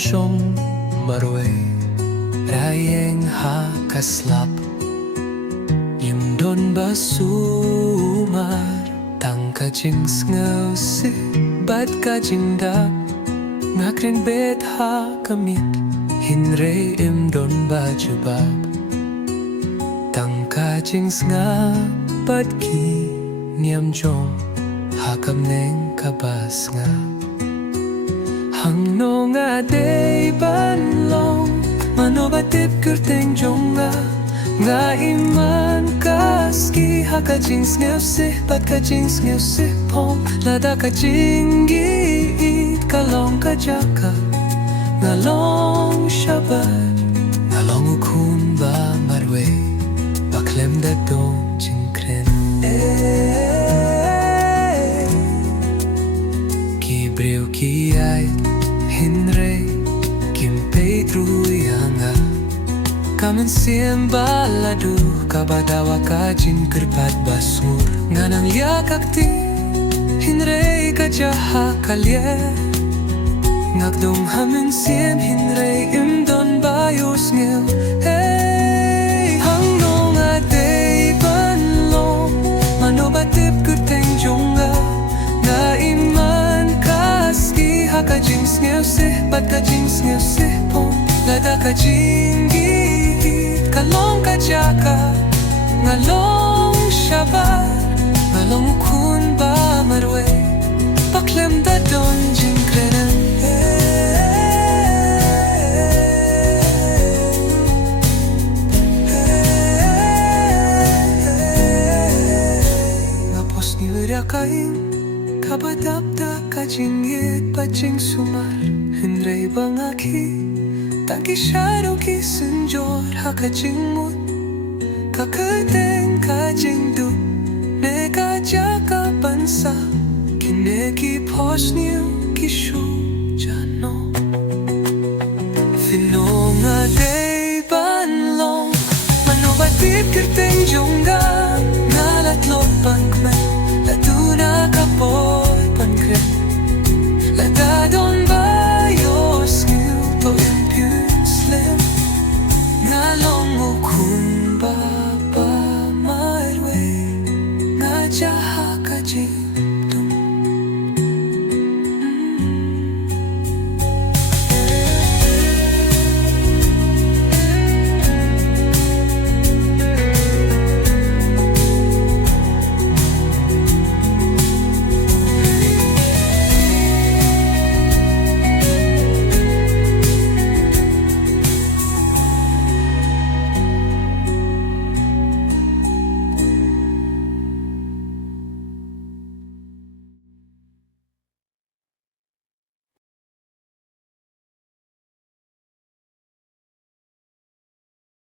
som marwe rayeng ha kaslap yum don basumar tang ka jing sngaw si bat ka jing dap ngakrin bet ha kamit hinre im don bajubab tang ka jing snga bat ki niam jong ha kam neng kabas nga hang no nga day ban long mano batip kurteng jonga nga iman kaski ha ka jing sngaw si bat ka jing sngaw si pom lada ka jing gi kalong ka jaka nga long shabat nga long ukun ba marwe baklem da dong jing kren ki breu ki ay hinre kim petru yanga kamen siem baladu kabadawa ka jing kerpat basur nga nang yakakti hinre ka jaha kalye ngakdong hamen siem hinre im don bayos ngil hey hang nong ate banlong mano batip kurteng jonga nga iman kaski ha ka jing ngil si bat ka jing ngil si pom lada ka jing gi kalong ka jaka nga long shabat nga long kun ba marwe baklem da don jing krenan kain kabadapda kajingit paching sumar hinre bangaki taki sharo ki senjor hakajing mut kakateng kajing du ne kajaka bansa kine ki posniu kishu jano finonga day banlong manobatip kirteng jonga ngalat lopan kmen Latuna ka po